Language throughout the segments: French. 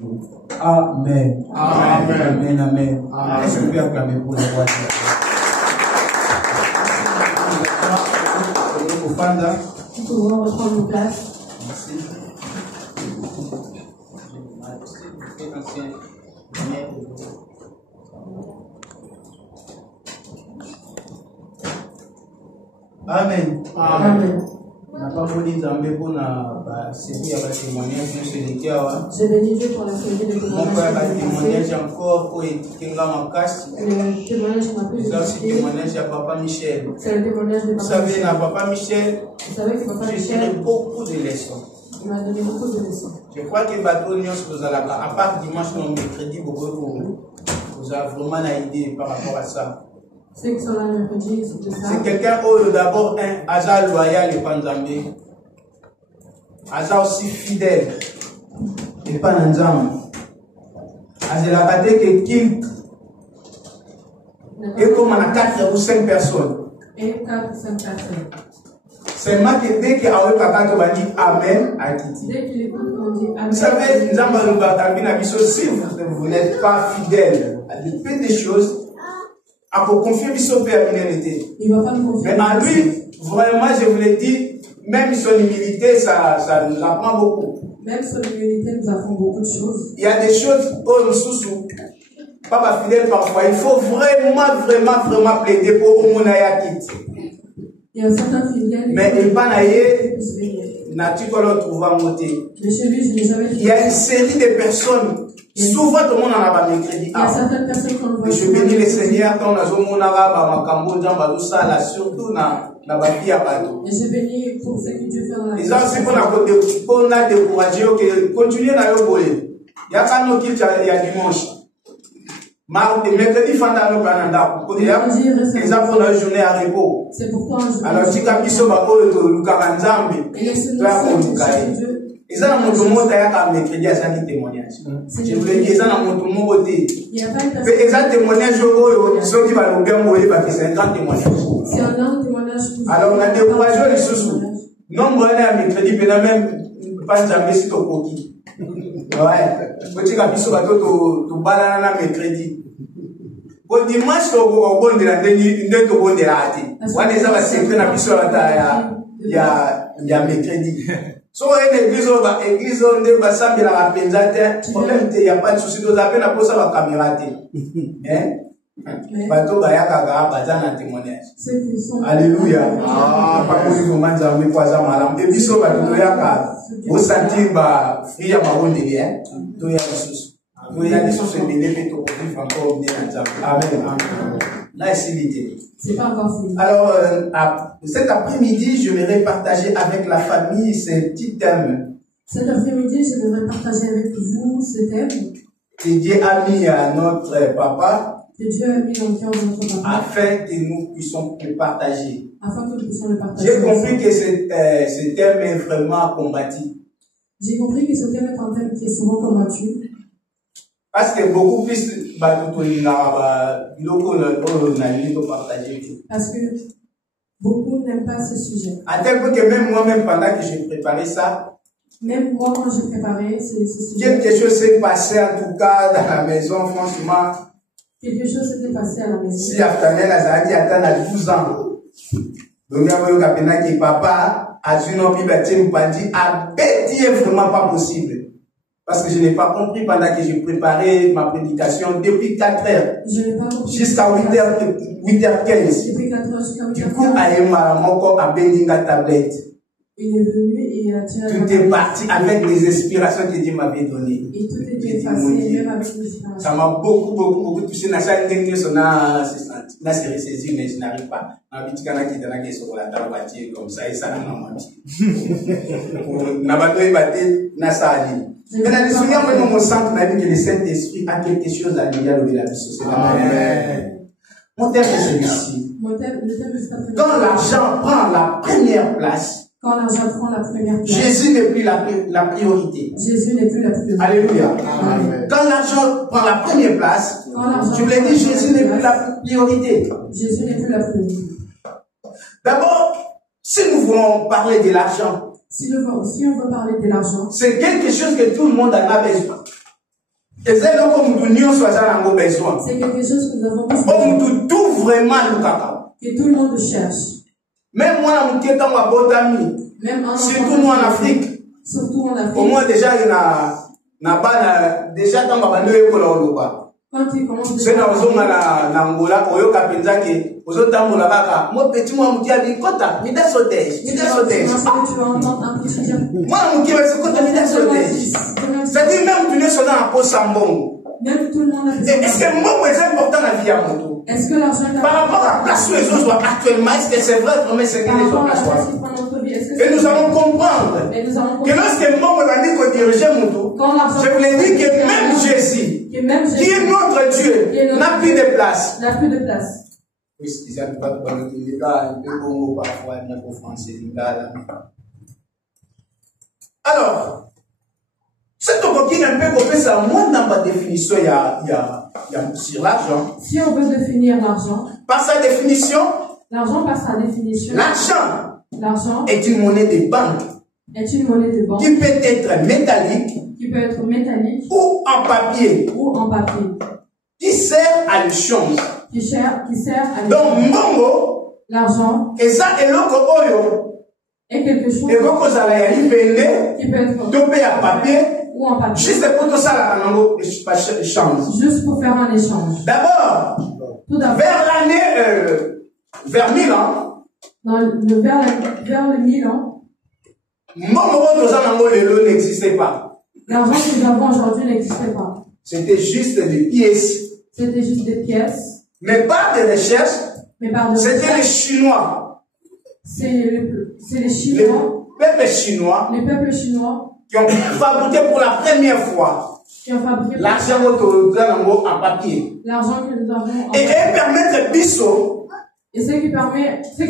Amen. Amen. Amen. Amen. Amen. Est-ce que vous pouvez acclamer pour la voix de Dieu? Nous pouvons reprendre nos places. Amen. Amen. On n'a pas voulu Zambé pour servir à témoignage. Je bénis Dieu pour la série de Mon frère a témoignage témoignages. encore pour Kinga Makas. Le témoignage qui m'a plus C'est aussi écouté, témoignage à Papa Michel. c'est le témoignage de Vous Papa savez, Michel. à Papa Michel, Vous savez que Papa j'ai tiré Michel beaucoup de leçons. m'a donné beaucoup de leçons. Je crois que bateau Nyos vous allez à part dimanche, non, mercredi, vous avez vraiment une idée par rapport à ça. Ceux qui sont là le mercredi, c'est ça. C'est quelqu'un où d'abord un hasard loyal et Panzambé. Hasard aussi fidèle. Et pas Nanzam. Hasard la bataille que qu'il. Et comme on a 4 ou 5 personnes. Et 4 ou 5 personnes. Seulement que dès qu'il y a un papa qui va dire Amen à Kiti. Dès qu'il écoute, on dit Amen. Vous savez, si vous n'êtes pas fidèle à de petites choses, à vous confier au Père Minérité. Il ne va pas nous confier. Mais à lui, vraiment, je vous l'ai dit, même son humilité, ça nous apprend beaucoup. Même son humilité nous apprend beaucoup de choses. Il y a des choses, oh, sous pas fidèle parfois. Il faut vraiment plaider pour au Mounayakit. Il y a certains fidèles. Mais il pas naïe, n'a-tu pas le trouvé en moté. Mais chez lui, je n'ai jamais fait. Il y a une série de personnes. Souvent, tout le monde en a pas mercredi. Il y a certaines personnes qu'on voit. Je bénis le Seigneur quand on a zoomé surtout dans la vie à Bateau. Et je bénis pour ce que Dieu fait dans la vie. Les gens, si on a découragé, continuez dans le boyer. Il y a pas de qu'il y a dimanche. Mardi, mercredi, fin d'année, les gens font la journée à repos. C'est pourquoi je. Alors, si Kapiso Bako est au Lukaranzambi, tu as compris. Ils ont un monde à mercredi à un témoignage. Je voulais dire, ils ont un monde il n'y a pas de personne. Ils ont un témoignage au ceux qui vont nous bien mourir parce que c'est un grand témoignage. C'est un long témoignage. Alors, on a découragé les sous-sous. Non, moi, à mercredi, mais même pas jamais si tu coquille. Ouais. Petit Kapiso Bako, tu balles à mercredi. Au dimanche, tu vas bon de la dernière, tu bon de la hâte. On est à secret à Piso, il y a mercredi. So, l'église, on est passé à la représentation. Problème, il n'y a pas de souci. Nous avons la pose à la caméra. Hein? Bateau, Bayaka, Bazan, un témoignage. Alléluia. Ah, pas pour vous, man, ça me fait ça mal. Et puis, so, Bateau, Yaka, vous sentez, bah, free à ma ronde, hein? Tout y a des choses. Tout y a des choses, mais les métaux, encore bien, Amen. Là, c'est pas encore fini. Alors, cet après-midi, je vais partager avec la famille ce petit thème. Cet après-midi, je vais partager avec vous ce thème. Que Dieu a mis à notre papa. Que Dieu a mis dans le cœur de notre papa. Afin que nous puissions le partager. Afin que nous puissions le partager. J'ai compris que ce thème est vraiment combattu. J'ai compris que ce thème est un thème qui est souvent combattu. Parce que beaucoup plus parce que beaucoup n'aiment pas ce sujet. À tel point que même moi-même, pendant que j'ai préparé ça, même moi, quand j'ai préparé ce sujet, quelque chose s'est passé en tout cas dans la maison, franchement. Quelque chose s'était passé à la maison. Si Aftanel a dit à 12 ans, donc il papa a dit non, il a dit vraiment pas possible. Parce que je n'ai pas compris pendant que j'ai préparé ma prédication depuis 4 heures. Jusqu'à 8h15. Depuis 4 heures jusqu'à 8h15. Du coup, mon corps a béni la tablette. Il est venu et il a tiré. Tout est parti avec les inspirations que Dieu m'avait données. Et tout était effacé, même avec les inspirations. Ça m'a beaucoup touché. N'a s'est ressaisi, mais je n'arrive pas. Ma petite canne qui est sur la table comme ça, et ça n'a pas marché. N'a pas de battu, n'a ça allé. Mais dans les souvenirs, mon centre m'a dit que le Saint-Esprit a quelque chose à dire au-delà de la société. Mon thème est celui-ci. Quand l'argent prend la première place, Jésus n'est plus la priorité. Jésus n'est plus la priorité. Alléluia. Amen. Quand l'argent prend la première place, je vous l'ai dit, Jésus n'est plus la priorité. Jésus n'est plus la priorité. D'abord, si nous voulons parler de l'argent, si on veut parler de l'argent, c'est quelque chose que tout le monde en a besoin. Et c'est là que nous avons besoin. C'est quelque chose que nous avons besoin. Comme tout vraiment nous que tout le monde cherche. Même moi, même en surtout nous en Afrique. Surtout en Afrique. Au moins déjà il y a déjà tant quand tu commences c'est dans zone na Angola oyo kapenza ke ozotambola kaka mo petit moi mukia bikota mida sotage tu vas entendre un petit dire moi mukia c'est kota mida sotage c'est-à-dire même tu ne sois dans la poste sambongo même tout le monde a est-ce que moi c'est important la vie à mon est-ce que l'argent par rapport à la place où les autres sont actuellement est-ce que c'est vrai vraiment c'est qu'ils sont et nous allons comprendre que lorsque moi on a dit qu'on dirigeait mon tour je voulais dire que même Jésus qui est notre Dieu n'a plus de place. N'a plus de place. Oui, c'est ça, pas le gars, un peu Congo parfois, un peu français, alors, c'est qui un peu comme ça, moi dans ma définition, il y a sur l'argent. Si on veut définir l'argent, par sa définition, l'argent est une monnaie de banque. Est une monnaie de banque. Qui peut être métallique. Qui peut être métallique. Ou en papier. Ou en papier. Qui sert à l'échange. Qui sert à l'échange. Donc, mongo. L'argent. Et ça, et l'autre oyo. Est quelque chose. Et donc, ça va y aller qui peut être. Dopé à papier. Ou en papier. Juste pour tout ça, là, échange. Juste pour faire un échange. D'abord. Tout d'abord. Vers l'année, vers 1000 ans. Vers le 1000 ans. Mon n'existait pas. L'argent que nous avons aujourd'hui n'existait pas. C'était juste des pièces. C'était juste des pièces. Mais pas de recherche. C'était les Chinois. C'est les Chinois. Les peuples chinois. Les peuples chinois. Qui ont fabriqué pour la première fois. Qui ont fabriqué l'argent en papier. L'argent que nous avons. Et permettre biso. Et ce qui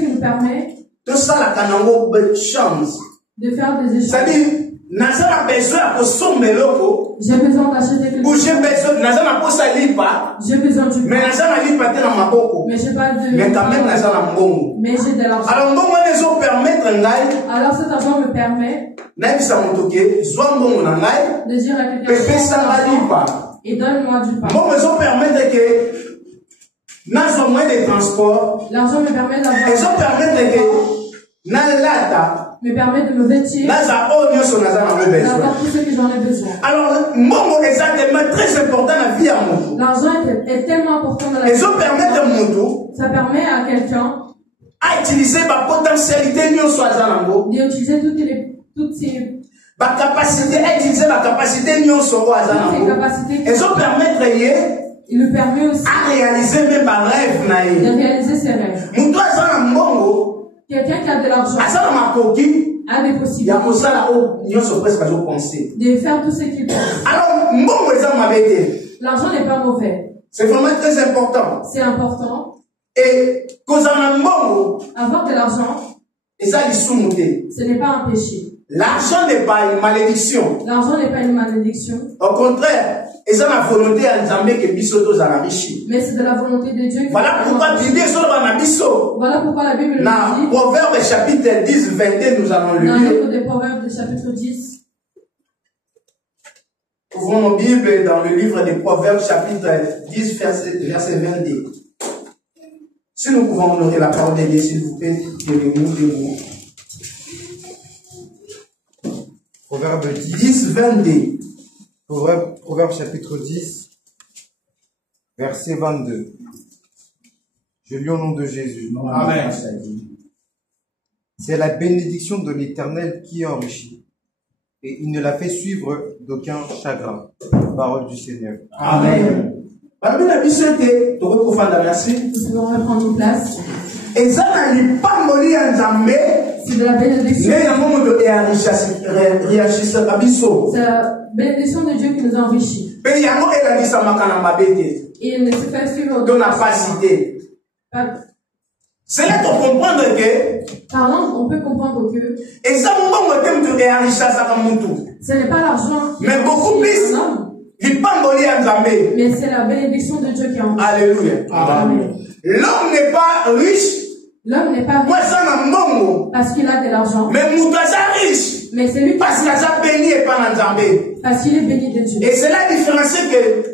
nous permet. Tout ça, la canango chance. De faire des échanges. C'est-à-dire, n'a besoin de sommer loco. J'ai besoin d'acheter quelque chose. Ou j'ai besoin, n'a pas ça lipa. J'ai besoin du. Mais n'a lipa t'es dans ma boko. Mais j'ai pas de. Mais quand même, n'a mbongo. Mais j'ai de l'argent. Alors, mbongo les autres permettre ngai. Alors cet argent me permet. N'a ça montoké, soit mbongo ngai. De dire à quelqu'un. Pépé ça va lipa. Et donne-moi du pain. Mbongo les autres permettre que n'a pas moins de transport. L'argent me permet d'avoir. Ils ont permettre que n'a lata. Me permet de me vêtir. D'avoir tout ce que j'en ai besoin. Alors, mon exactement très important dans la vie à mon. L'argent est tellement important dans la vie. Ça permet à quelqu'un à utiliser ma potentialité d'utiliser toutes ses capacités, à utiliser ma capacité elles ont permettre il nous permet aussi à réaliser même ma rêve. De réaliser ses rêves. Quelqu'un qui a de l'argent a des possibilités de faire tout ce qu'il pense. Alors, l'argent n'est pas mauvais. C'est vraiment très important. C'est important. Et avoir de l'argent, ce n'est pas un péché. L'argent n'est pas une malédiction. L'argent n'est pas une malédiction. Au contraire, et ça la volonté à Nzambe que bisoto za riche. Mais c'est de la volonté de Dieu. Voilà pourquoi Bible est sur la biso. Voilà pourquoi la Bible le dit. Dans Proverbes chapitre 10 22 nous allons le lire. Dans le livre des Proverbes chapitre 10. Ouvrons nos Bibles dans le livre des Proverbes chapitre 10 verset 22. Si nous pouvons honorer la parole de Dieu, s'il vous plaît, donnez-nous. Proverbe 10 22. Proverbe chapitre 10, verset 22. Je lis au nom de Jésus. Amen. C'est la bénédiction de l'Éternel qui enrichit, et il ne la fait suivre d'aucun chagrin. Parole du Seigneur. Amen. Nous devons reprendre nos places. Et ça n'a pas moli en Zambé. C'est de la bénédiction. C'est la bénédiction de Dieu qui nous enrichit. Et il ne se fait suivre ton capacité. C'est là pour comprendre que. Parlant, on peut comprendre que. Et ça, ce n'est pas l'argent. Mais beaucoup plus. Mais c'est la bénédiction de Dieu qui enrichit. Alléluia. Amen. L'homme n'est pas riche. L'homme n'est pas riche parce qu'il a de l'argent. Mais riche. Mais c'est lui parce qu'il a béni et pas Nzambé. Parce qu'il est béni de Dieu. Et c'est la différence que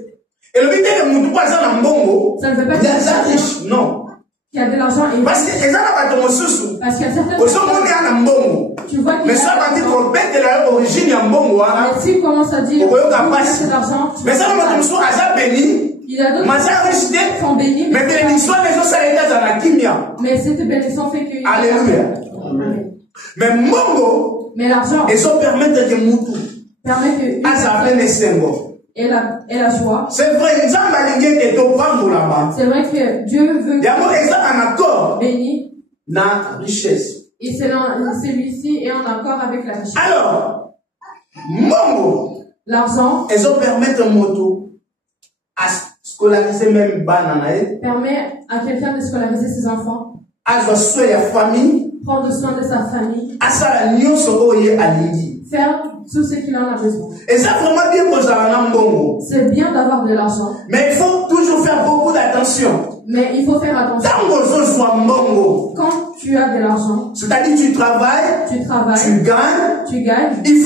et le but est que nous pas en bongo. Ça ne veut pas dire riche, non. Qu'il y a de l'argent et parce que les gens pas de sous. Parce qu'il y a certaines personnes. Tu vois mais ça va dire qu'on pète la origine en bongo. Mais si commence à dire c'est l'argent. Mais ça va dire que ça béni. Il a d'autres sont bénis. Mais bénédiction les gens ça les dans la kimia. Mais cette bénédiction fait que alléluia. Mais mongo. Mais l'argent. Et ça permet que moutou. Permet que ça fait les symboles. Et la joie. C'est vrai, c'est vrai que Dieu veut il y a un accord béni la richesse. Et celui-ci est en accord avec la richesse. Alors, mongo, l'argent, ils ont permettre un moto à scolariser même bananae. Permet à quelqu'un de scolariser ses enfants. À soigner la famille. Prendre soin de sa famille. À ça la nion soye à l'indi. Faire tout ce qu'il en a besoin. Et ça vraiment bien pour ça bongo. C'est bien d'avoir de l'argent. Mais il faut toujours faire beaucoup d'attention. Mais il faut faire attention. Quand tu as de l'argent, c'est-à-dire tu travailles, tu gagnes, il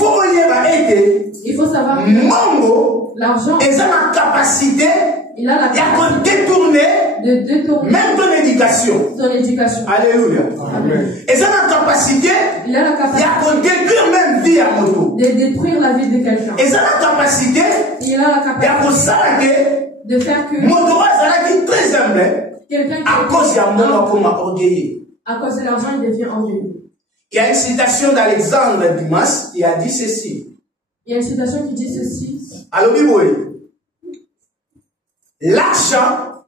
faut savoir l'argent, et ça a la capacité, il a la capacité de détourner même ton éducation. Alléluia. Amen. Et ça a la capacité, il a de détruire même vie à moto. De détruire la vie de quelqu'un. Et ça a la capacité, il a la capacité de faire que moto est très humble. Quelqu'un à cause de orgueilleux. À cause de l'argent, il devient orgueilleux. Il y a une citation d'Alexandre Dumas qui a dit ceci. Il y a une citation qui dit ceci. Alors,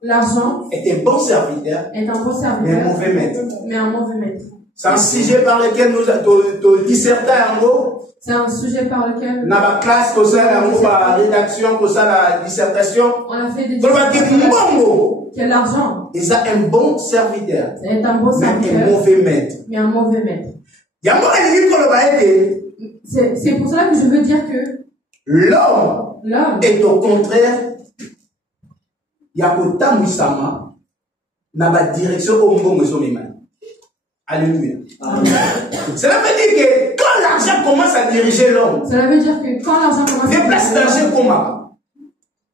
l'argent est un bon serviteur, mais un mauvais maître. C'est un sujet par lequel nous dissertons en gros. C'est un sujet par lequel dans la classe, pour ça, la rédaction, pour ça, la dissertation. On a fait des que l'argent est un bon serviteur, mais un mauvais maître. C'est pour cela que je veux dire que l'homme est au contraire, il y a autant Moussama dans la direction au bon alléluia. Cela veut dire que quand l'argent commence à diriger l'homme, cela veut dire que quand l'argent commence à places d'argent comment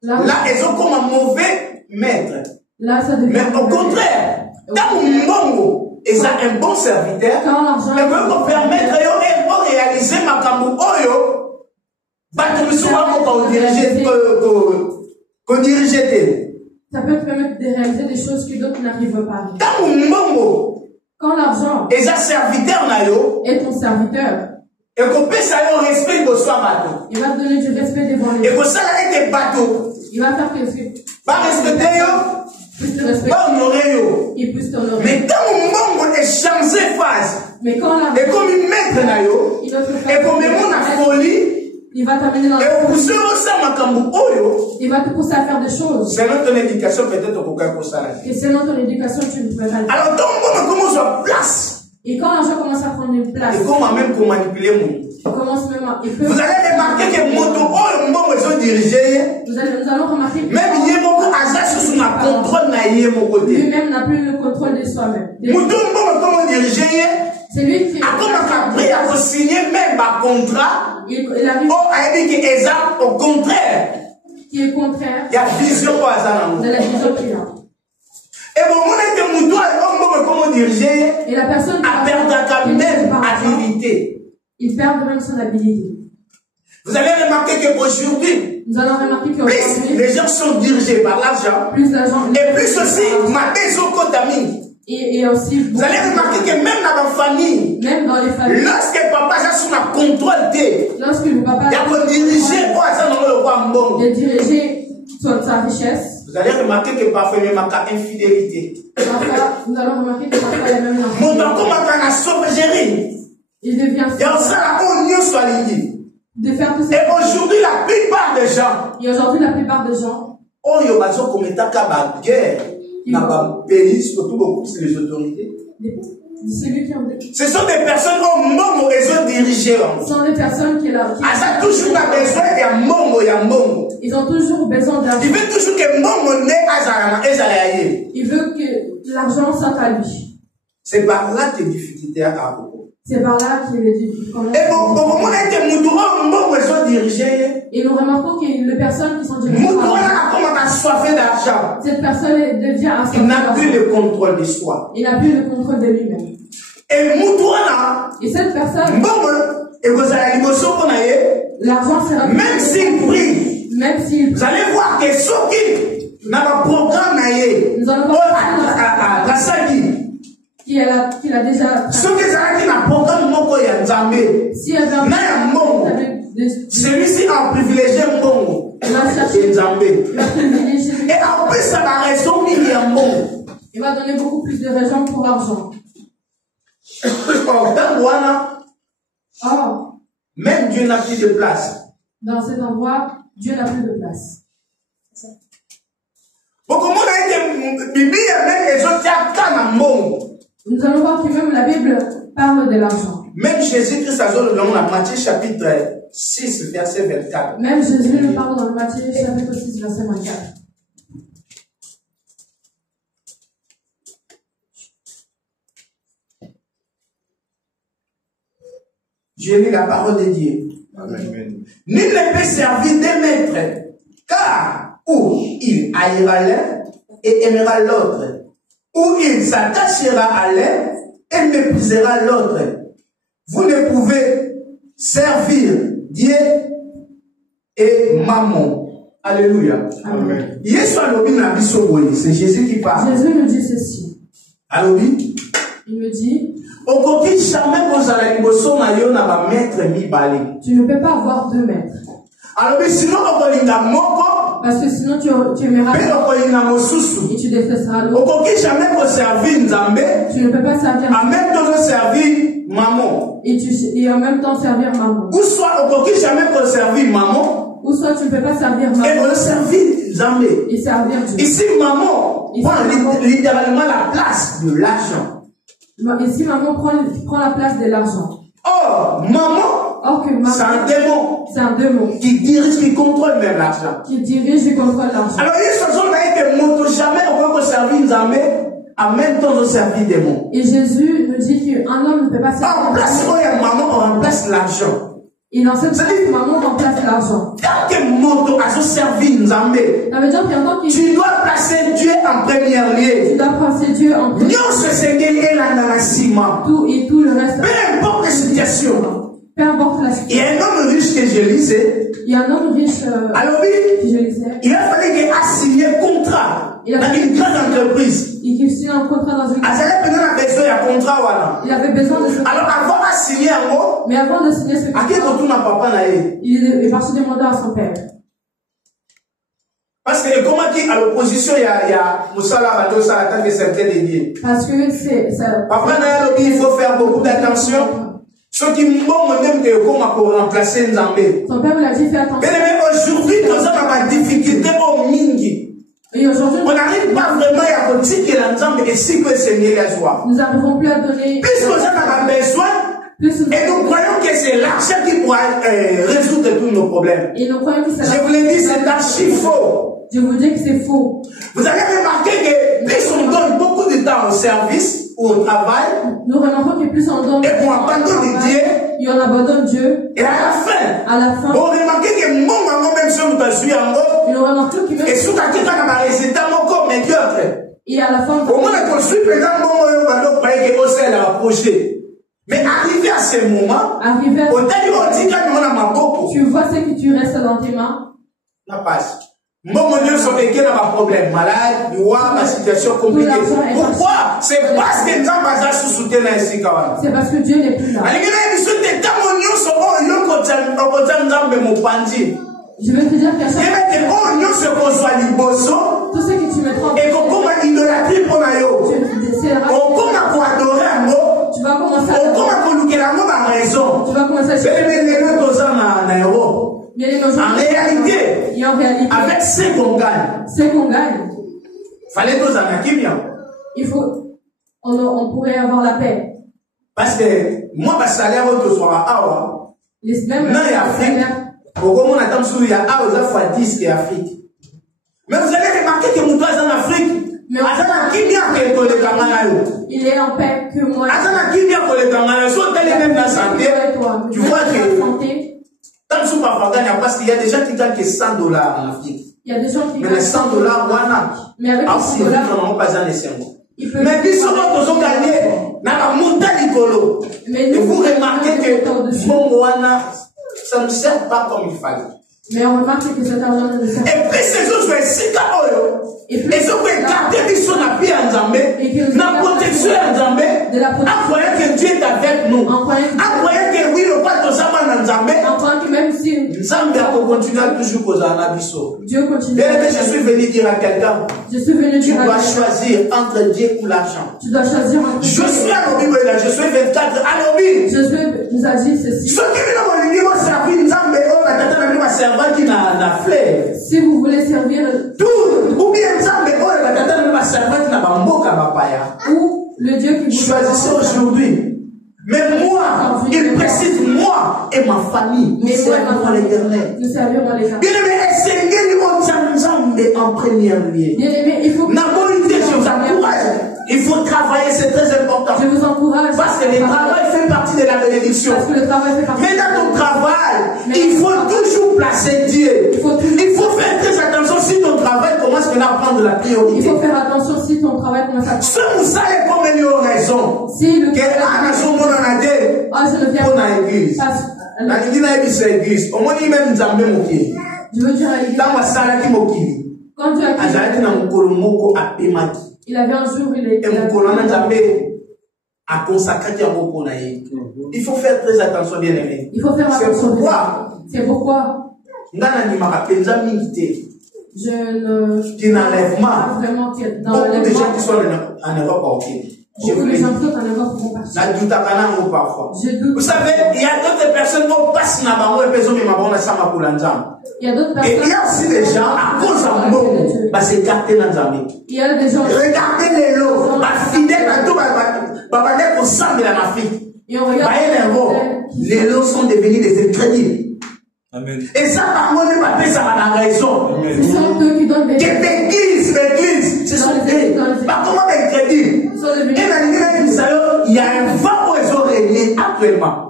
là, ils ont comme un mauvais maître. Là, ça devient mais au contraire, dans mon bongo, ils ont un bon serviteur. Quand l'argent ils peuvent permettre de réaliser ma cambo oyo. Ça peut te permettre de réaliser des choses que d'autres n'arrivent pas. Dans mon bongo, quand l'argent est ton serviteur, et qu'on peut savoir respect de soi bateau. Il va te donner du respect devant les autres. Et que ça avec des bateaux. Il va faire que ce pas respecter yo, pas honorer yo. Il puisse t'honorer. Mais quand mon monde est changé phase, mais quand la et comme il met na yo, et comme il monte à folie, il va t'amener dans la folie. Il va te pousser à faire des choses. Selon ton éducation, peut-être au cas pour ça. Et selon ton éducation, tu ne peux pas le faire. Alors, ton monde commence à place. Et quand l'argent commence à prendre une place, et comment même pour manipuler mon commence même à, vous allez remarquer que moto ils ont dirigé. Nous allons remarquer que même il y a beaucoup d'assassins sous ma contrôle mon côté. Lui-même n'a plus le contrôle de soi-même. Moto comment diriger. C'est lui qui a comme appris à signer même un contrat. Il arrive. Oh, a dit que exact au contraire. Qui est contraire. Il y a vision quoi ça de la vision qu'il a. Et bon, on est que Moutou, comment diriger, et la personne a perdu la même habilité. Il perd même son habilité. Vous allez remarquer qu'aujourd'hui, nous allons remarquer plus les gens sont dirigés par l'argent, plus l'argent, et plus aussi, ma maison contamine. Et aussi, vous allez remarquer que même dans la famille, même dans les familles, lorsque papa a son contrôle, lorsque le papa, il y a pour diriger quoi ça dans le roi bon. De diriger sa richesse. Vous allez remarquer que parfois il y a une infidélité. Nous allons remarquer que parfois il y a même l'infidélité. Mon temps, comment on a sauvé. Il devient. Et on sera on y soit lié. De faire tout ça. Et aujourd'hui, la plupart des gens. Et aujourd'hui, la plupart des gens. Oh, il y a comme état de guerre. N'a pas pays, surtout beaucoup plus les autorités. Ce sont des personnes au moment où elles ont dirigé. Ce sont des personnes qui là. Ça toujours besoin d'un mongo, il y a un mongo. Ils ont toujours besoin d'argent. Il veut toujours que mongo n'ait à il veut que l'argent soit à lui. C'est par là que les difficultés arrivent. C'est par là qu'il est dit. Et nous remarquons que les personnes qui sont dirigées cette personne devient assoiffée. Il n'a plus le contrôle de soi. Il n'a plus le contrôle de lui-même. Et cette personne, l'argent sera même s'il prie, vous allez voir que ceux qui n'ont pas programme, nous allons voir qu'il a déjà. Ceux qui n'ont pas programme, si elle veut celui-ci a privilégié un bon. Et en plus, ça va raison, il va donner beaucoup plus de raisons pour l'argent. Même Dieu n'a plus de place. Dans cet endroit, Dieu n'a plus de place. Nous allons voir que même la Bible parle de l'argent. Même Jésus-Christ a dit dans Matthieu chapitre 6, verset 24. Même Jésus le parle dans Matthieu chapitre 6, verset 24. Je lis la parole de Dieu. Amen. Nul ne peut servir deux maîtres, car ou il haïra l'un et aimera l'autre, ou il s'attachera à l'un et méprisera l'autre. Vous ne pouvez servir Dieu et Mammon. Alléluia. Amen. C'est Jésus qui parle. Jésus nous dit ceci. Alléluia. Il me dit, tu ne peux pas avoir deux maîtres. Parce que sinon tu aimeras et tu détesteras l'autre. Tu ne peux pas servir Maman. Et en même temps servir maman. Ou soit maman. Ou soit tu ne peux pas servir maman. Et servir et servir Dieu. Ici maman prend littéralement la place de l'argent. Ici, maman prend la place de l'argent. Or, maman, c'est un démon. C'est un démon. Qui dirige, qui contrôle même l'argent. Qui dirige et contrôle l'argent. Alors, il y a que jamais on peut servir une armée, en même temps on servir des démons. Et Jésus nous dit qu'un homme ne peut pas servir. En place, il y a maman, on remplace l'argent. Et dans cette place, maman remplace l'argent. Tant que moto a servi une armée, tu dois placer Dieu en premier lieu. Tu dois placer Dieu en premier lieu. Tout et tout le reste. Peu importe la situation. Peu importe la situation. Il y a un homme riche que je lisais. Il y a un homme riche alors, que je lisais. Il a fallu qu'il ait signé un contrat dans une grande entreprise. Il signe un contrat dans une grande entreprise. Il avait besoin de ce contrat. Alors avant de signer un mot, mais avant de signer ce contrat, il est parti demander à son père. Parce que comment dit à l'opposition, il y a Moussala Badosa en tant que secrétaire dédié. Parce que c'est ça. Après, il faut faire beaucoup d'attention. Ceux qui m'ont même pour remplacer Nzambé. Son père l'a dit, fais attention. Mais aujourd'hui, nous avons des difficultés au Mingi. Et aujourd'hui, on n'arrive pas vraiment à dire que l'Nzambé est si que c'est mieux la joie. Nous n'arrivons plus à donner. Puisque nous avons besoin, et nous croyons que c'est l'argent qui pourra résoudre tous nos problèmes. Et nous croyons que c'est je vous l'ai dit, c'est archi faux. Je vous dis que c'est faux. Vous avez remarqué que plus on donne beaucoup de temps au service ou au travail, nous remarquons que plus on donne et qu'on abandonne Dieu, et on abandonne Dieu, et à la fin, vous remarquez que mon maman, même si on te suit en haut, et on remarque que même et sous ta tête, on a un résultat encore médiocre. Et à la fin, au moins, on suit présent, on va croire que c'est la approcher. Mais arrivé à ce moment, tu vois ce que tu restes dans tes mains. La passe. Mon Dieu, sont des problèmes. Malade, ma situation compliquée. Pourquoi? C'est parce que nous avons soutenu ici. C'est parce que Dieu n'est plus là. Je veux te dire que tout ce que tu mettras en place, tu vas commencer à en réalité, avec ce qu'on gagne, fallait tous en acquérir. Il faut, on pourrait avoir la paix. Parce que moi, ma salaire au soir à Awa, non, il y a Afrique. Au moment où on a 10 et Afrique. Mais vous allez remarquer que nous sommes en Afrique, il est en paix que moi. Tu vois que parce qu'il y a des gens qui gagnent que 100 dollars en Afrique. Il y a des gens qui mais les 100 dollars, mais avec les 100 dollars, mais puis souvent, ils ont gagné et vous remarquez que Mongwana, ça ne sert pas comme il fallait. Mais on remarque que cet argent ne sert pas. Et puis ces autres sont ici, et ils ont gardé la vie en Zambé, la protection en Zambé, en croyant que Dieu est avec nous, en croyant que oui, le pas de Zambé en Zambé, en croyant que même si Zambé a continué toujours aux Anabiso. Dieu continue. Je suis venu dire à quelqu'un, tu dois choisir entre Dieu ou l'argent. Tu dois choisir entre Dieu. Je suis à l'Obi, je suis 24 à l'Obi. Josué nous a dit ceci. Si vous voulez servir tout, ou bien ou le Dieu qui vous choisissez aujourd'hui. Mais moi, il précise moi et ma famille. Nous servirons l'Éternel. Nous servirons l'Éternel. Bien aimé, en première lieu. Bien aimé, il faut que je vous encourage. Il faut travailler, c'est très important. Je vous encourage. Parce que le travail fait partie de la bénédiction. Parce que le travail fait partie. Mais dans ton travail, il faut toujours placer Dieu. Il faut faire très attention si ton travail commence à prendre la priorité. Il faut faire attention si ton travail commence à prendre. Si vous savez comment il y a raison. Si le que je ne viens pas l'église. Au moins, il même Nzambé Moki. Je veux dire à l'église. Quand tu as il avait un jour, il faut faire très attention, bien aimé. Il faut faire attention. C'est pourquoi je ne qui n'enlève pas vraiment beaucoup de gens qui sont en Europe. Beaucoup de gens qui sont en Europe vont partir. Vous savez, il y a d'autres personnes qui passent dans le il y a d'autres personnes. Et il y a aussi des gens, à cause d'un mot, c'est gâté dans les amis. Il y a des gens. Regardez les lots, fidèles à tout, pour ça, mais la fille. Et on regarde. Les lots sont devenus des incrédibles. Amen. Et ça, par moi, même après, ça va la raison. Ce sont eux qui donnent des. L'église, ce sont eux. Comment les crédits? Il y a un vent où ils ont régné actuellement.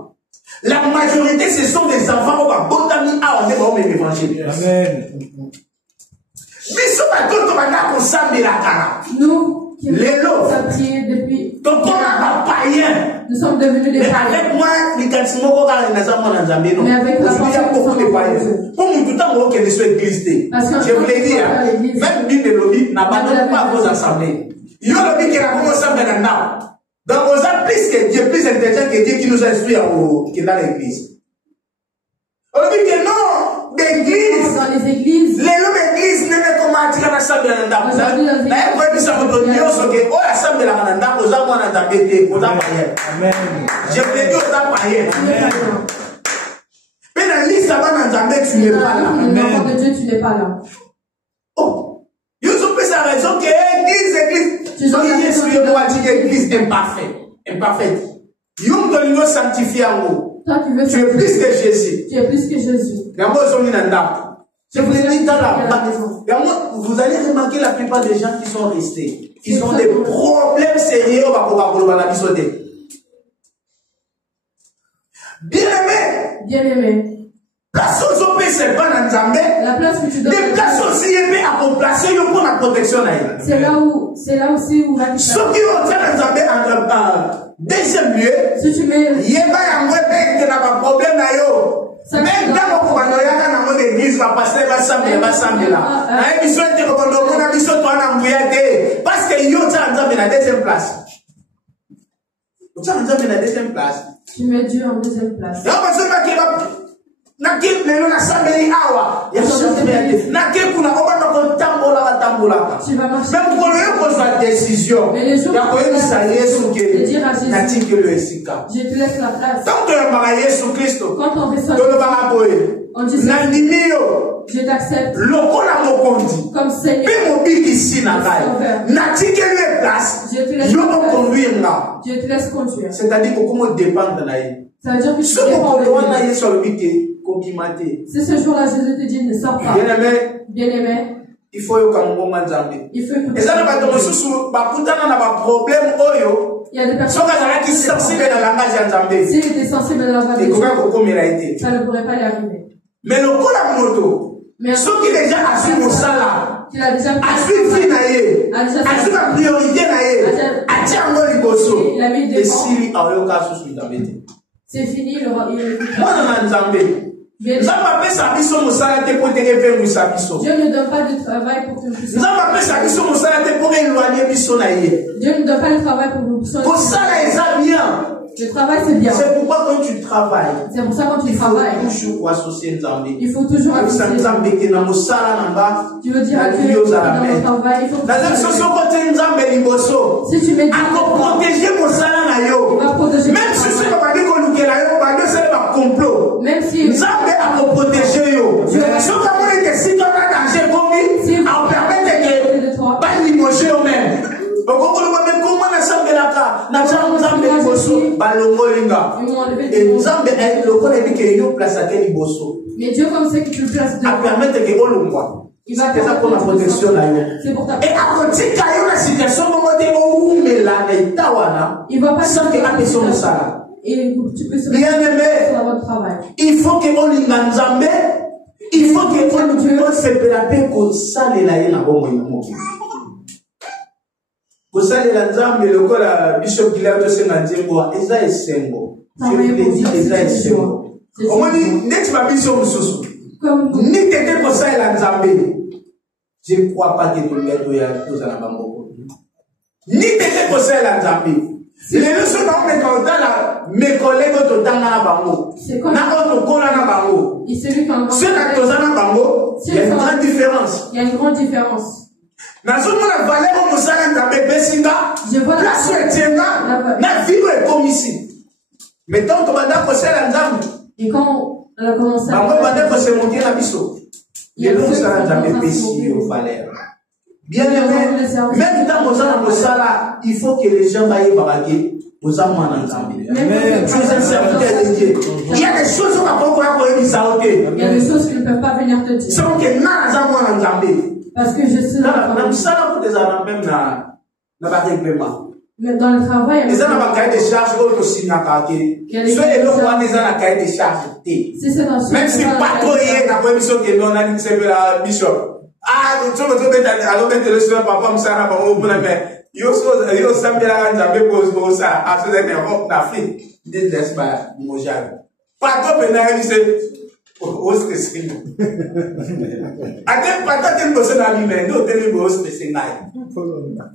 La majorité, ce sont des enfants qui ont botami à l'évangile. Amen. Nous, qui avons prié depuis. Donc, on a païen. Nous sommes devenus des païens. Avec moi, les Katsumoko, mais avec la il y a beaucoup de païens. Pour nous, tout le temps, que les églises. Je vous l'ai dit, même Bible et Lobby n'abandonnent pas vos assemblées. Il y a le qui a commencé à faire un. Donc, on a plus que Dieu, plus intelligent que Dieu qui nous a instruit dans l'église. On dit que non, l'église. Dans les églises. Les noms d'église ne sont pas comme à l'assemblée de l'Anda. D'ailleurs, vous ça vous donne que oh, l'assemblée de l'Anda, vous avez un Andabété, vous avez païen. Je vous l'ai dit, vous avez païen. Mais dans l'île, ça va dans l'Andabé, tu n'es pas là. L'enfant de Dieu, tu n'es pas là. Oh, vous avez sa raison que l'église. L'église imparfaite. Yum donne sanctifié en vous. Tu es plus que Jésus. Tu es plus que Jésus. Je vous l'ai dit dans la vous allez remarquer la plupart des gens qui sont restés. Ils ont des problèmes sérieux pour la vie. Bien aimé. Bien aimé. Place aux c'est pas dans Zambé. La place que tu donnes. Des places aussi à placer pour la protection. C'est là aussi où va. Ceux qui ont dans Zambé en deuxième lieu. Si tu mets. Il y a un problème là. Même dans mon commandant, il y a un église va passer, va s'amener là. Ils sont parce que ils ont la deuxième place. Vous avez la deuxième place. Tu mets Dieu en deuxième place. Tu vas marcher. Même pour eux, décision. Mais les jours je te laisse la place. Quand on reçoit on dit je t'accepte comme Seigneur. Je te laisse conduire. C'est-à-dire comment dépendre de ça veut dire que tu dépends de si ce jour-là Jésus te dit ne sors pas. Bien aimé. il faut que nous ayons il faut écouter. Et ça, nous avons problème. Il y a des personnes qui sont sensibles dans la langage. S'il était sensible dans la langage, ça ne pourrait pas y arriver. Mais le coup la moto, ceux qui déjà assument ça là, assument vie naïe, assument la priorité naïe, assument les bossos. Et si il a eu cas sous le tapis. C'est fini, il aura. Moi, on a Nzambé. Dieu ne donne pas de travail pour que nous puissions. Dieu ne donne pas de travail pour que nous puissions. Le travail, c'est bien. C'est pourquoi quand tu travailles, c'est pour ça quand tu travailles, il faut toujours associer. Tu veux dire à Dieu dans le travail, il faut si tu mets Dieu, il va protéger. Même si c'est pas complot, même si Nzambe a protégé yo. Si on a danger comme lui, on permet de pas limoger eux même. Comment na Nzambe laka, na Nzambe liboso, balongolinga. Et Nzambe est le connaît que yo place à quel liboso. Mais Dieu comme c'est que tu places de. A permettre que olongwa. Il va faire pour la protection là. C'est pour ta. Et à côté quand la situation comment te ou mela na tawana. Il va pas sans que la personne ça. Et tu peux se bien-aimé, il faut que on Nzambe, il faut que on se préparer pour ça les laïcs na bon moyen. Pour ça les Nzambe le corps la bishop Guillaume de Sengandiengo eza esengo. Je l'ai dit eza esengo. Au moins net ma bishop mususu. Ni tete pour ça les Nzambe. Je ne crois pas que tout le monde ya tous na bango. Ni tete pour ça les Nzambe. Les leçons dans mes collègues au temps na bango. Na autre kola na bango. Il celui quand ceux qui sont na bango, il y a une grande différence. Il y a une grande différence. Na zone la valeur au musala Nzambe besinga. Je vois la soutienga na vivre comme ici. Mais tant que banda ko sala Nzambe. Et quand on a commencé à bango banda ko se monter na biso. Les musala Nzambe besi au valeur. Bien aimé, même dans nos sala, il faut que les gens aillent baraquer aux amants en Zambie. Tu es un serviteur de Dieu. Il y a des choses qu'on va pouvoir dire. Il y a des choses qui ne peuvent pas venir te dire. C'est que non, en Zambie. Parce que je sais. Dans le sala, vous êtes même dans le règlement. Mais dans le travail, les gens n'ont pas cahier de charge, d'autres aussi n'ont pas cahier. Ceux qui ont des gens cahier de charge. Même si pas trop hier, dans la mission que nous on a dit que c'est la bishop. Ah, tu vas mettre le soir, papa, me ça, mais yo samedi la Nzambe pose ça, à ce moment en Afrique, des pas mojal. Pas trop pénal, c'est au stressing. Attends, pas tant que personne a mis, mais nous tenons au stressing.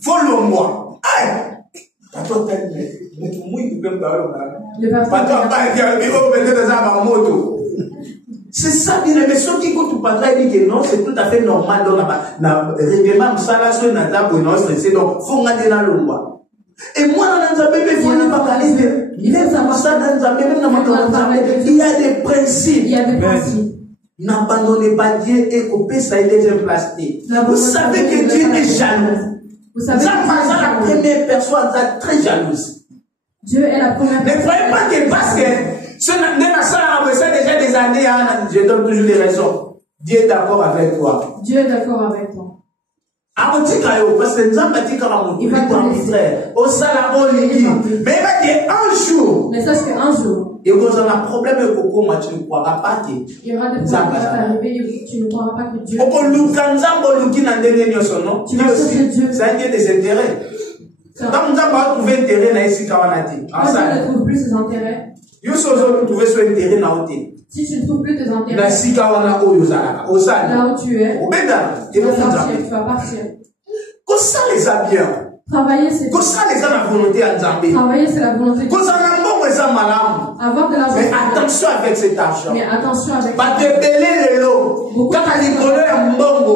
Follow moi. Aïe! Pas trop tel, mais tout le monde peut me parler. Pas trop, pas dire, il faut mettre dans un moto. C'est ça, bien aimé. Ceux qui écoutent tout patron, ils disent que non, c'est tout à fait normal. Donc, le règlement, ça, là, c'est un table, non, c'est donc, faut regarder dans le loi. Et moi, dans Nzambe, il y a des principes. Il y a des principes. N'abandonnez pas Dieu et coupez ça, il est implanté. Vous savez que Dieu est jaloux. Vous savez ça, la première personne, très jalouse. Dieu est la première personne. Ne croyez pas que parce que ce n'est déjà des années, je donne toujours des raisons. Dieu est d'accord avec toi. Dieu est d'accord avec toi. Parce que nous avons dit qu'il va frère. Au salaire, mais il va dire un jour. Mais ça, c'est un jour. Et quand on a un problème avec Coco, tu ne croiras pas que. Il y aura des problèmes qui vont arriver, tu ne croiras pas que Dieu. Tu vas chercher Dieu. C'est un Dieu des intérêts. Quand nous avons trouvé intérêt dans ici, quand on a dit. Quand tu ne trouves plus ses intérêts. Si tu ne trouves plus tes intérêts, là où tu es, tu vas partir. Ça les a bien. Travailler, c'est la volonté à Nzambe. Travailler, c'est la volonté. Avoir de l'argent. Mais attention avec cet argent. Mais attention avec. Pas de belé le lot.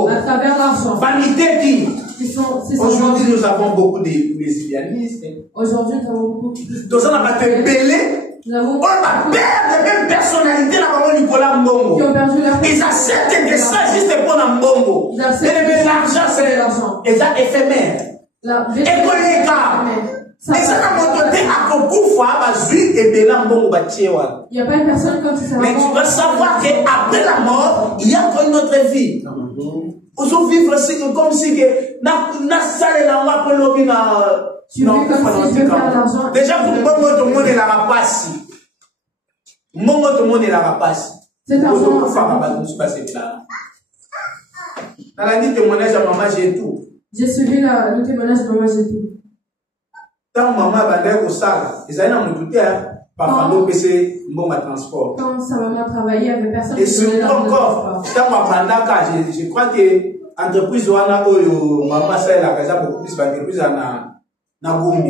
À travers l'argent. Vanité qui. Aujourd'hui, nous avons beaucoup de lesbianistes. Aujourd'hui, nous avons beaucoup de. Donc, on a pas de belé. On va perdre même personnalité là-bas, Nicolas Mbongo. Ils acceptent que ça existe pour un Mbongo. Mais l'argent, c'est l'argent. Et ça éphémère. Et pour les gars, et ça n'a pas montré à beaucoup fois, et Béla Mbongo Batiewa. Il n'y a pas une personne quand tu sais. Mais tu dois savoir qu'après la mort, il y a encore une autre vie. Ozo vivre comme si que na salle na wa pour lobby na. Tu vis comme si tu veux faire l'argent. Déjà pour moi tout le monde est la rapace. Mongo tout le monde est la rapace. C'est argent. Pour faire rabattre tout passer là. Dans la nuit témoignage à maman j'ai tout. J'ai suivi le témoignage de maman j'ai tout. Tant maman bandait au salle, ils allaient dans mon douter par rapport au PC bon transport. Quand sa maman travaillait, il y avait personne qui donnait l'argent. Et encore, tant maman je crois que entreprise wana oyo maman ça la casa beaucoup plus d'entreprises na Gombe.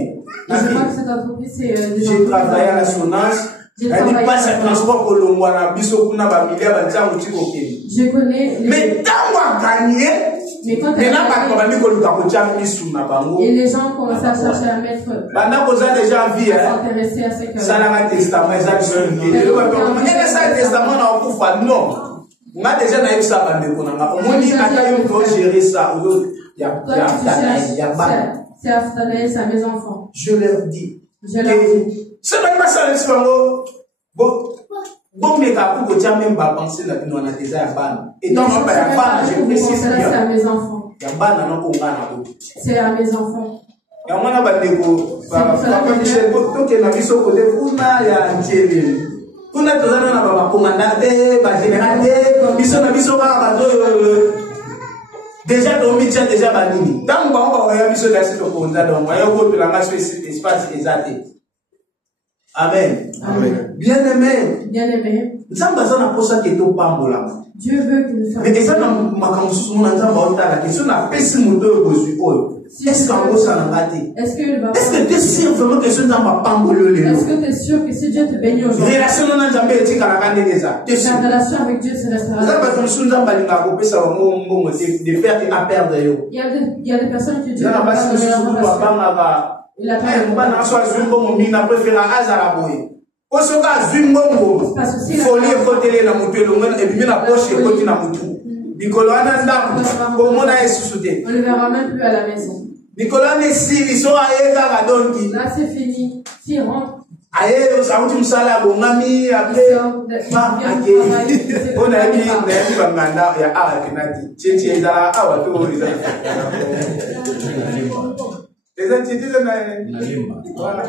Je crois que cette entreprise c'est j'ai travaillé à l'assurance. Elle dit pas ce transport que l'on voit dans biso kuna ba milliard ba tsa mutiko ke. Je connais mais tant on gagné. Mais quand elle a gagné, et les gens commencent à chercher à mettre déjà en vie, s'intéresser à ce que ça n'a testament, non. On a déjà naïf ça, on dit à gérer ça. C'est Aftanaïs à mes enfants. Je leur dis. C'est même ça, bon, mais quand vous avez même pas pensé là, nous on a déjà un ban. Et donc, je précise bien. C'est à mes enfants. C'est à mes enfants. Et on a battu papa Michel, tout est dans le biseau côté, on a ya Njeli. On a tous un an commandant, général, biseau na biseau déjà tombé déjà banni. Tant qu'on va voir biseau d'assez au commandant, donc on va voir la masse espace exact. Amen. Amen. Bien-aimé. Bien-aimé. Dieu veut que nous fassions. Mais ça, est-ce que tu es sûr vraiment que ce n'est pas pangolé? Est-ce que tu es sûr que si Dieu te bénit aujourd'hui, la relation avec Dieu se restera? Il y a des personnes qui disent il a on ne verra même plus à la maison. Là c'est fini. S'il rentre, les entités de voilà.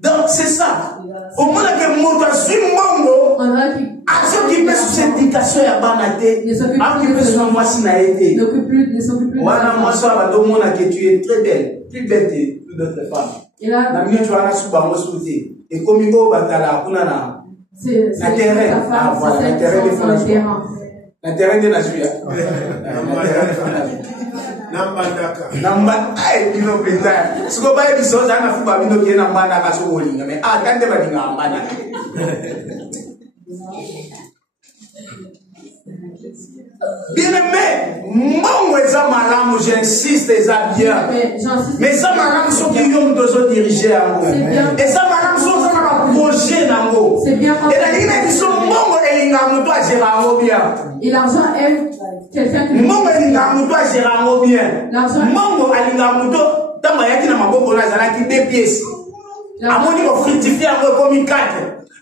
Donc c'est ça. Au moins que mon suimongo, à ceux qui paient sous cette éducation à Banaté, à qui paient sous moi si n'a été. Voilà, moi ça va donc mon que tu es très belle, plus belle que toute notre femme. Et là, la minute tu vas sous bamo souté. Et comme il faut batala, kunana. C'est l'intérêt. Ah voilà, l'intérêt des fondations. L'intérêt des nations. Namba ay bino penta siko baye biso za na fuba bino ke na mbana ka so wolinga me tante ba dinga mbana bien aimé mongo eza malamu j'insiste eza bien mais ça malamu so ki yom dozo diriger yango et ça malamu so za na projet nango et la ligne biso mongo elinga muto a gérer yango bien et l'argent aime quelqu'un qui mongo elinga muto a gérer yango bien mongo alinga muto tamba yaki na maboko na zalaki 2 pièces amoni ko fructifier yango comme 4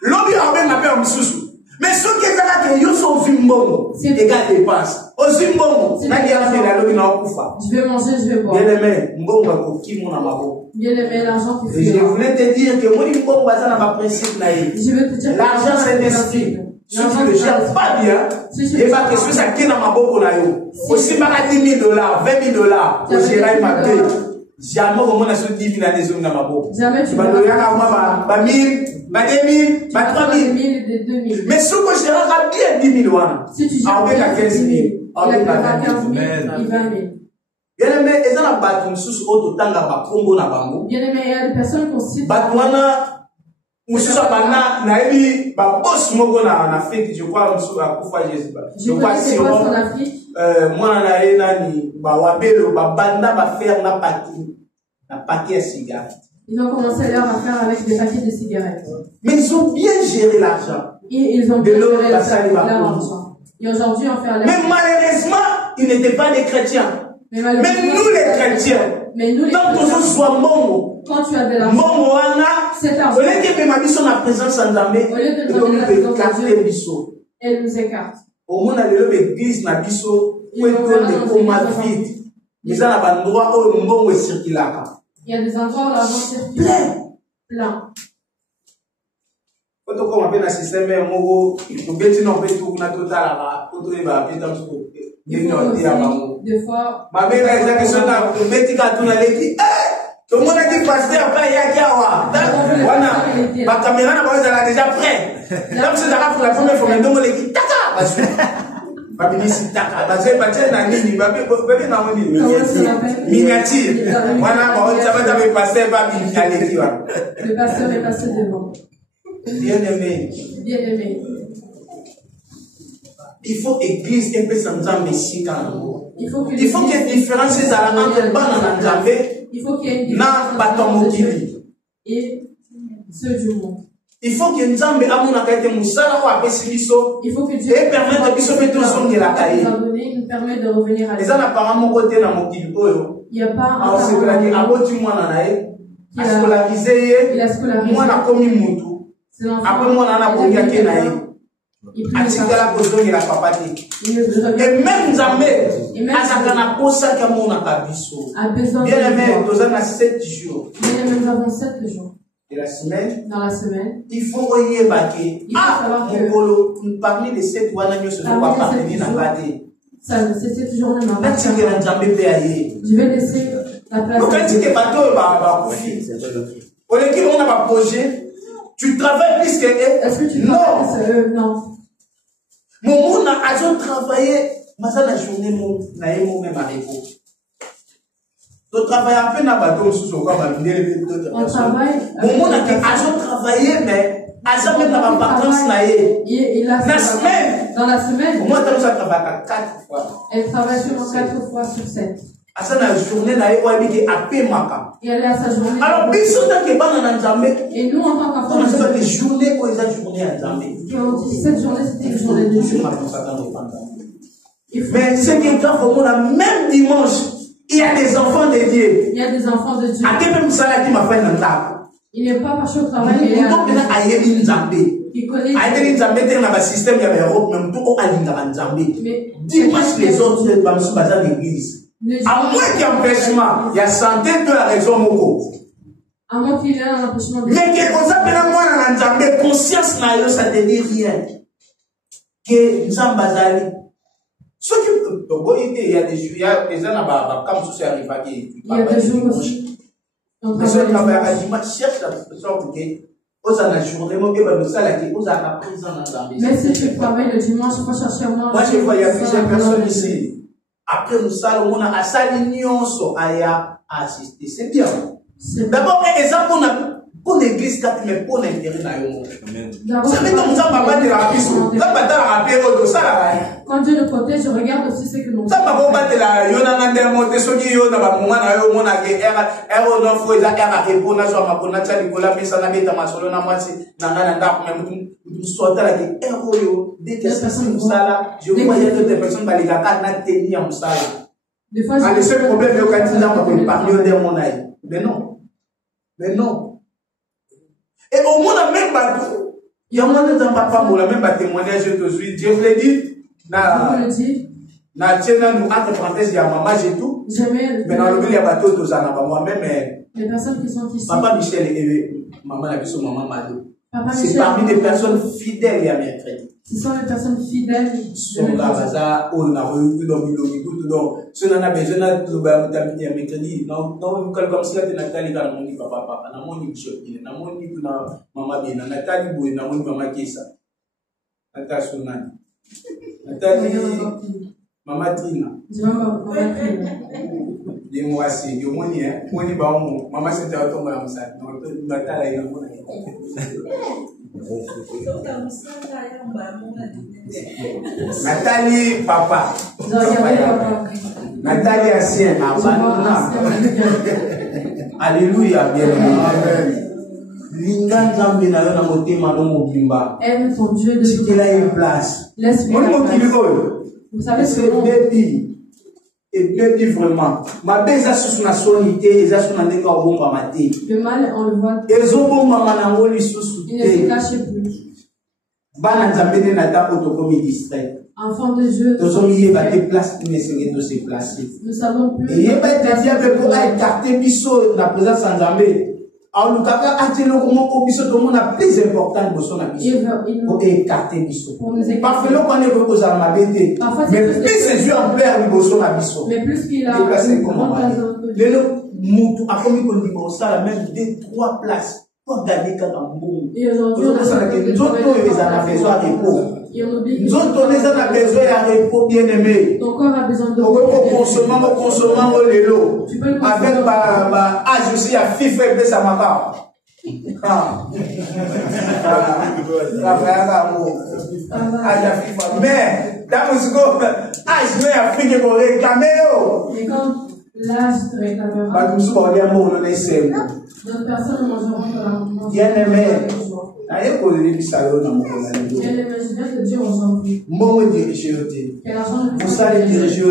lobi abenga pe msusu mais ce qui est là que yo so vimbongo égal dépense au zimbongo na dia fait la lobi na okufa je vais manger je vais boire bien aimé mbongo ko kimo na maboko bien aimé l'argent qui fait je voulais te dire que moi mbongo ça n'a pas principe na ye je veux te dire l'argent c'est l'esprit si tu ne gères pas bien et pas que ça qui na maboko na yo aussi maka $10,000 $20,000 pour gérer ma paix jamais comment on se dit dans les zones na maboko jamais tu vas ba 1000 ba 2000 ba 3000 mais ce que je gère bien 10,000 wana si tu gères bien 15,000 avec 15,000 et 20,000 bien aimé et ça na batu mususu auto tanga ba kombo na bango bien aimé il y a des personnes qui aussi batu wana mususu bana na ebi ba boss moko na Afrique je crois mususu akufa je crois c'est en Afrique moi na nani ba wabelo ba banda ba faire na paquet cigare. Ils ont commencé alors à faire avec des paquets de cigarettes. Mais ils ont bien géré l'argent. Et ils ont bien géré l'argent. Et aujourd'hui, on fait la... Mais malheureusement, ils n'étaient pas des chrétiens. Mais nous les chrétiens, tant que nous soyons mongo, Quand tu as de l'argent, cet argent, au lieu de nous mettre la présence en Zambé, elle nous écarte. Au monde, il y a l'église, na biso, où est de coma vide. Mais ça, il y a des endroits où le monde est circulé. Il y a des endroits où l'argent circule. Plein. Quand on a un système, on peut dire qu'on peut tout total. Des fois, ma mère a dit que c'est un petit carton à l'équipe. Tout le monde a dit pasteur, après il y a Kiawa. Ma caméra n'a pas déjà prêt. Donc c'est pour la première fois, mais donc l'équipe, taka. Babi dit taka. Parce que Baptiste n'a ni babi n'a ni miniature. Voilà, ça va t'avoir pasteur, babi à l'équipe. Le pasteur est passé devant. Bien aimé. Bien aimé. Il faut église et puis sans Messi quand il faut qu'il y ait une différence entre Banana Nzambé il faut qu'il y ait une différence et ceux du monde. Il faut que Nzambé amuna kaite musala wa pesibiso il faut que Dieu et permettre biso pe tozonge la kaye nous permet de revenir à les ana paramo côté na mokili oyo il y a pas un sekolaki aboti mwana na ye askolarize ye mwana komi mutu après mwana na bongi ake na ye atikala kozongela papa te et même Nzambe azaka na posa ka mona kabiso bien aimé toza na 7 jours nous avons 7 jours de la semaine dans la semaine il faut oyebake mokolo parmi les 7 wana nyoso to pa parvenir na ngate ça c'est 7 jours même natikela Nzambe pe aye je vais laisser la place okatike bato ba kufi oleki on a ba projet tu travailles plus que est-ce que tu travailles non mon monde a travaillé, mais ça la journée na même à repos. Tu travailles à peine à bateau sous son corps, on travaille. Mon monde a travaillé, mais à ça même dans ma vacances la semaine. Dans la semaine. Au moins tu travailles 4 fois. Elle travaille seulement 4 fois sur 7. À ça la journée na à paix maka. Et elle est à sa journée. Alors biso tant que bana na Nzambe. Et nous en tant qu'enfants, on a des journées où ils ont journée à Nzambe. Cette journée c'était une journée de jour. Mais ce qui est grave au monde, même dimanche, il y a des enfants de Dieu. Il y a des enfants de Dieu. À quel même ça qui m'a fait un table. Il n'est pas marché au travail, mais il est il connaît. Système, il y avait Europe, même tout dimanche, les autres, les bazar l'église. À moins qu'il y ait empêchement, il y a santé de la raison moko. À moins qu'il y ait un empêchement. Mais que vous appelez moi dans Nzambé, conscience na yo, ça ne dit rien. Que Nzambazali. Ce qui il y a des jours, il y a des gens comme ça, c'est arrivé. Il y a des jours aussi. Mais ce travail à dimanche, cherche la sorte que la journée, mais si tu travailles le dimanche, il faut chercher moi. Moi, je vois, il y a plusieurs personnes ici. Après, nous allons, on a assisté. C'est bien. D'abord, exemple, pour l'église, mais pour l'intérêt de quand Dieu nous protège, je regarde aussi ce que nous le seul problème, c'est mais non. Mais non. Et au monde, même bateau, il y a moins de temps, papa, pour la même témoignage, je te suis. Je vous l'ai dit, na tienne, nous, entre parenthèses, il y a maman, j'ai tout. Mais dans le milieu, il y a bateau, tout ça, moi-même, les personnes qui sont ici. Papa Michel et maman, la puissance, maman Mado. C'est parmi des personnes fidèles, il y a mercredi. Ce sont les personnes fidèles. Son baza, on a revu dans le donc, si on a besoin de mercredi, non, comme si la Nathalie dans mon dit papa, dans mon dit choqué, dans mon dit maman bien, dans Nathalie Boué, dans mon maman Kessa. Nathalie Sonani. Nathalie, maman Trina. Dis-moi si, je m'en dis, on dit bah, maman c'était à tomber à ça. Donc, Nathalie, il y a mon Nathalie, papa. Nathalie, ancien. Alléluia, bien aimé. Aime ton Dieu de qu'il a une place. Laisse-moi. Vous savez ce que Et puis vraiment, ma beza sous na sonité, eza sous na ndeka obomba maté. Le mal, on le voit. Ezo bomba manango li sous. Il ne se cache plus. Bana nzambe na ta otokomi distrait. Enfant de Dieu. Nous sommes liés à des places qui ne sont pas se placer. Nous savons plus. Et il y a des diables pour écarter biso la présence sans nzambe. Alors nous avons atteint comment au biso tout le monde a plus important que son biso. Pour écarter biso. Parfois nous connaissons que ça m'a bêté. Mais plus c'est Dieu en perd le biso na biso. Mais plus qu'il a déplacé comment. Le moutou a commis qu'on dit bon ça même 2-3 places. Pour gagner quand on boum. Et aujourd'hui on a besoin de repos. Nous avons besoin de repos bien aimé. Ton corps a besoin de repos. Consommant au lélo. Avec ma âge aussi à FIFA et ça m'a mais dans mon second âge mais Afrique pour réclamer. Mais quand l'âge te réclamera, d'autres personnes mangeront de la manger. Bien aimé. Je viens te dire aujourd'hui. Vous allez diriger,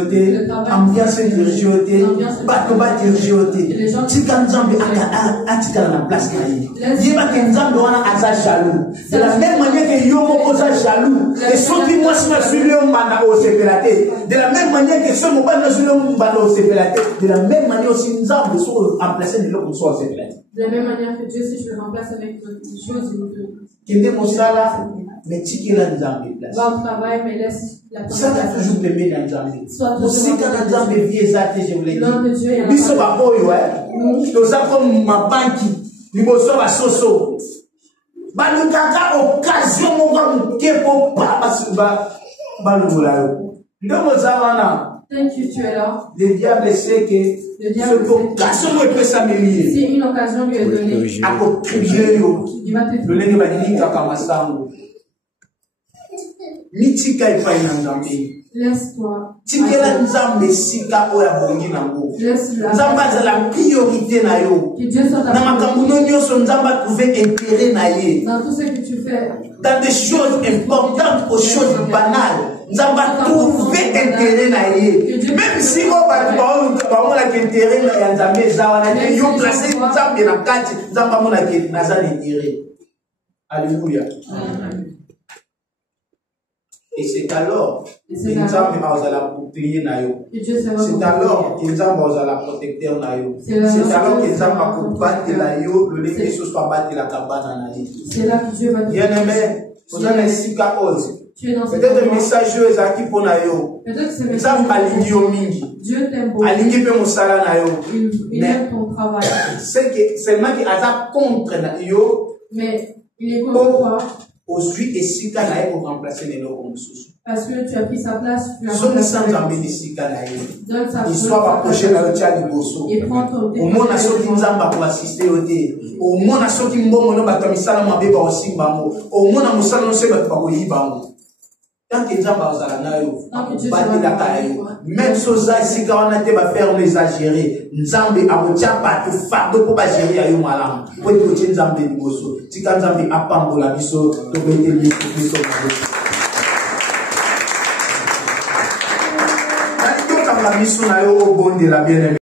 ambiance diriger, bateau diriger. Tika nzambe atika na place na ye. Yeba ke nzambe wana aza jaloux. De la même manière que yo moko aza jaloux, et soki moi si na suivre mbanda o sepelate. De la même manière que ce mo ba na suivre mbanda o sepelate. De la même manière aussi nzambe so remplacer de l'autre so sepelate. De la même manière que Dieu, si je le remplace avec une chose, Kende mosala, mais tikela nzambe place. Va au travail, mais laisse la Ça va toujours t'aimer dans nzambe. Musika na nzambe vie ezate, je voulais dire. Dis Biso ba oyo, nous avons ma banki, liboso ba soso. Balukaka occasion moko mkepo ba lula yo. Ndomo zawana. Thank you, tu es là. Le diable sait que cette occasion peut s'améliorer. Si une occasion lui est donnée, il va te laisse-toi. Laisse-la. La priorité na yo. Que Dieu soit ta priorité. Dans tout ce que tu fais. Dans des choses importantes aux choses banales. Nous avons trouvé intérêt na ye. Même si on va intérêt na nzambe zawana yo placer nzambe na kati nzamba mona ke nazali intérêt. Alléluia. Et c'est alors que nzambe azala bouclier na yo. C'est alors que nzambe azala protecteur na yo. C'est alors que nzambe akobatela la yo le leke so soit batela kabana na ye. C'est là que Dieu va te bien aimé. Vous avez sika ose. Peut-être le message est pour yo. Dieu t'aime beaucoup. Il aime ton travail. C'est seulement qu'il a contre yo. Mais il est contre toi. Aujourd'hui, et si tu as pour remplacer les lois comme parce que tu as pris sa place. L'histoire va approcher la lotia du bosso. Au monde a sorti nzamba pour assister au thé. Au monde a sorti mbongo no batamisala mabeba aussi bango. Au monde a musala no seba kwa yibango. Tant que nzamba ozala na yo, batela ka yo. Même soza sika wana te ba faire exagérer. Nzambe abotia ba to fardo pour ba gérer ayo malamu. Pour que nzambe du bosso. Tika nzambe apambola biso to bete biso biso. La mission na yo au bon de la bien-aimée.